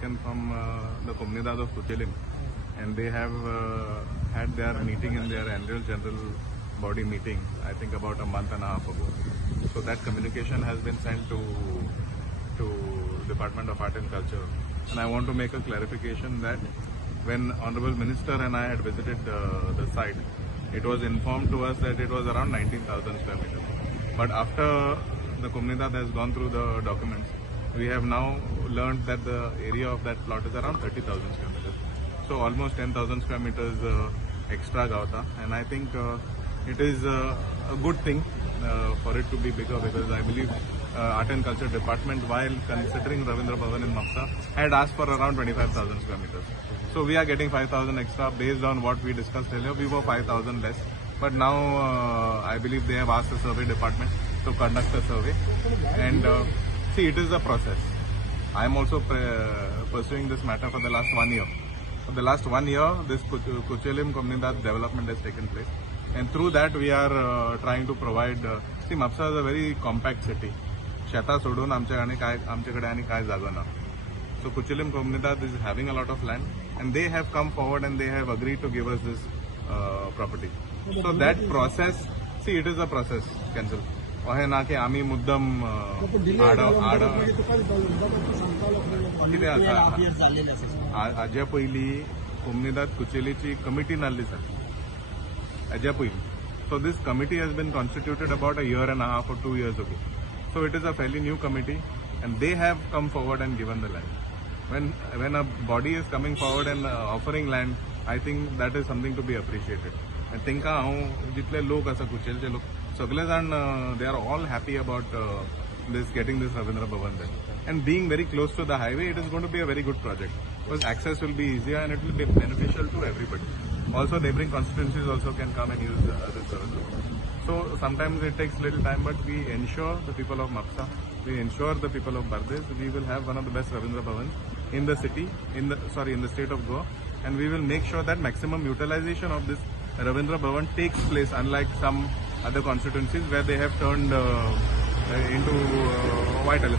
taken from the Comunidade of Cuchelim, and they have had their meeting in their annual general body meeting, I think about a month and a half ago. So that communication has been sent to Department of Art and Culture. And I want to make a clarification that when Honorable Minister and I had visited the site, it was informed to us that it was around 19,000 square meters. But after the Comunidade has gone through the documents, we have now learned that the area of that plot is around 30,000 square meters. So almost 10,000 square meters extra gavta, and I think it is a good thing for it to be bigger, because I believe Art and Culture Department, while considering Ravindra Bhavan in Mapusa, had asked for around 25,000 square meters. So we are getting 5,000 extra based on what we discussed earlier. We were 5,000 less, but now I believe they have asked the survey department to conduct a survey. And see, it is a process. I am also pursuing this matter for the last 1 year. For the last 1 year, this Cuchelim Comunidade development has taken place. And through that, we are trying to provide. See, Mapusa is a very compact city. शेता सोडून आमच्याकडे आणि काय जागा ना. So Cuchelim Comunidade is having a lot of land, and they have come forward and they have agreed to give us this property. So that process, see, it is a process, cancel. अहे ना की आम्ही मुद्दम हाज्या पयली Comunidade Cuchelimची committee नाल्ली sir. हाज्या पयली. So this committee has been constituted about a year and a half or 2 years ago. So it is a fairly new committee, and they have come forward and given the land. When a body is coming forward and offering land, I think that is something to be appreciated. And तेंका हांव जितले लोक आसा कुचेलचे लोक सगळे जाण they are all happy about getting this Ravindra Bhavan there. And being very close to the highway, it is going to be a very good project, because access will be easier and it will be beneficial to everybody. Also, neighboring constituencies also can come and use this service. So sometimes it takes little time, but we ensure the people of Mapusa, we ensure the people of Bardes, we will have one of the best Ravindra Bhavans in the city, in the state of Goa, and we will make sure that maximum utilization of this Ravindra Bhavan takes place, unlike some other constituencies where they have turned into white elephant.